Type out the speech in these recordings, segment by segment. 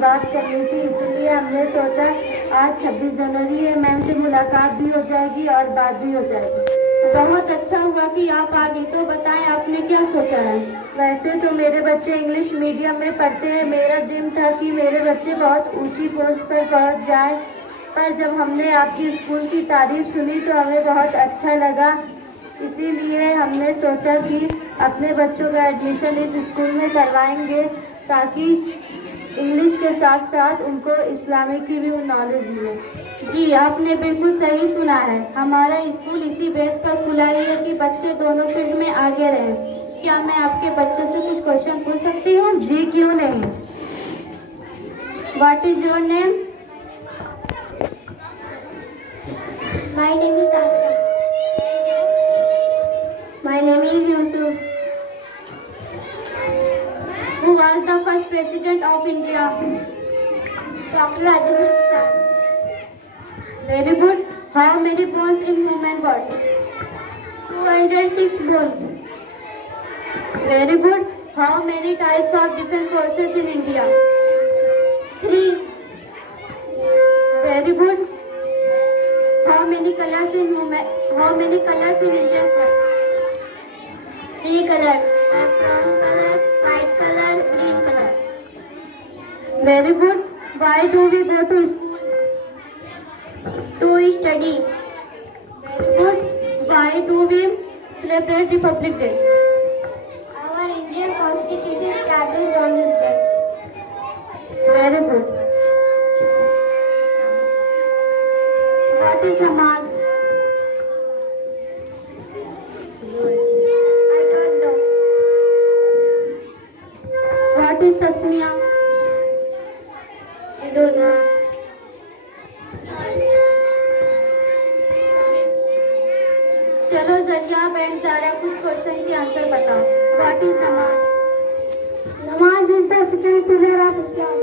बात करनी थी, इसलिए हमने सोचा आज 26 जनवरी है, मैम से मुलाकात भी हो जाएगी और बात भी हो जाएगी। बहुत अच्छा हुआ कि आप आ गई। तो बताएं आपने क्या सोचा है? वैसे तो मेरे बच्चे इंग्लिश मीडियम में पढ़ते हैं। मेरा ड्रीम था कि मेरे बच्चे बहुत ऊंची पोस्ट पर पहुंच जाए, पर जब हमने आपकी स्कूल की तारीफ सुनी तो हमें बहुत अच्छा लगा। इसीलिए हमने सोचा कि अपने बच्चों का एडमिशन इस स्कूल में करवाएंगे, ताकि इंग्लिश के साथ साथ उनको इस्लामिक की भी नॉलेज मिले। जी, आपने बिल्कुल सही सुना है। हमारा स्कूल इसी बेस पर खुला है कि बच्चे दोनों फील्ड में आगे रहें। क्या मैं आपके बच्चों से कुछ क्वेश्चन पूछ सकती हूँ? जी, क्यों नहीं। What is your name? My name is Asiya. My name is Yusuf. Who was the first president of India? Doctor Rajendra Prasad. Very good. How many bones in human body? 206 bones। Very good. How many types of defense forces in India? 3। Very good. How many colors in Indian flag? 3 colors: brown color, white color, green color। Very good. Why do we go to school? To study। Very good. Why do we celebrate Republic Day? Our Indian Constitution established on this day। Very good. What is namaz? I don't know। What is tasmiya? I don't know। चलो जरिया band जा रहा, कुछ question के answer बताओ। What is namaz? Namaz is the second pillar of Islam।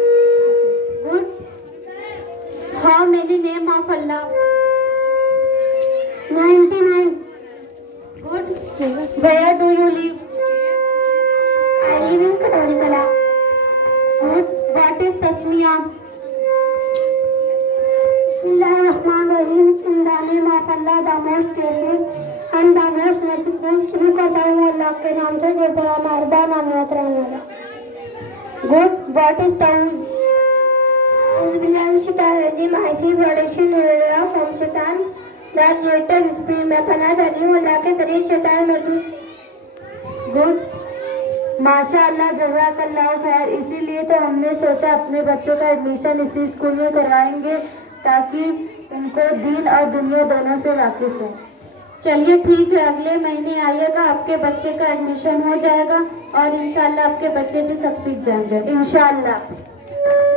Good. How many name of Allah? 99। Good. Where do you live? I live in Katorikala। Good. What is tasmiya? Bismillahirrahmanirrahim। In the name of Allah, the most gracious and the most merciful। शुरू करता हूँ अल्लाह के नाम से जो बड़ा मेहरबान और निहायत रहने वाला। Good. What is tawhid? ऐसी प्रोडक्शन फ्रॉम शैतान दैट लेटर स्पीड। मैं पनाह चाहती हूँ अल्लाह के करीब शैतान मौजूद। Good. माशाअल्लाह, जज़ाकल्लाह खैर। इसीलिए तो हमने सोचा अपने बच्चों का एडमिशन इसी स्कूल में करवाएंगे, ताकि उनको दीन और दुनिया दोनों से वाकिफ हो। चलिए ठीक है, अगले महीने आइएगा, आपके बच्चे का एडमिशन हो जाएगा और इंशाल्लाह आपके बच्चे भी सब सीख जाएंगे। इंशाअल्लाह।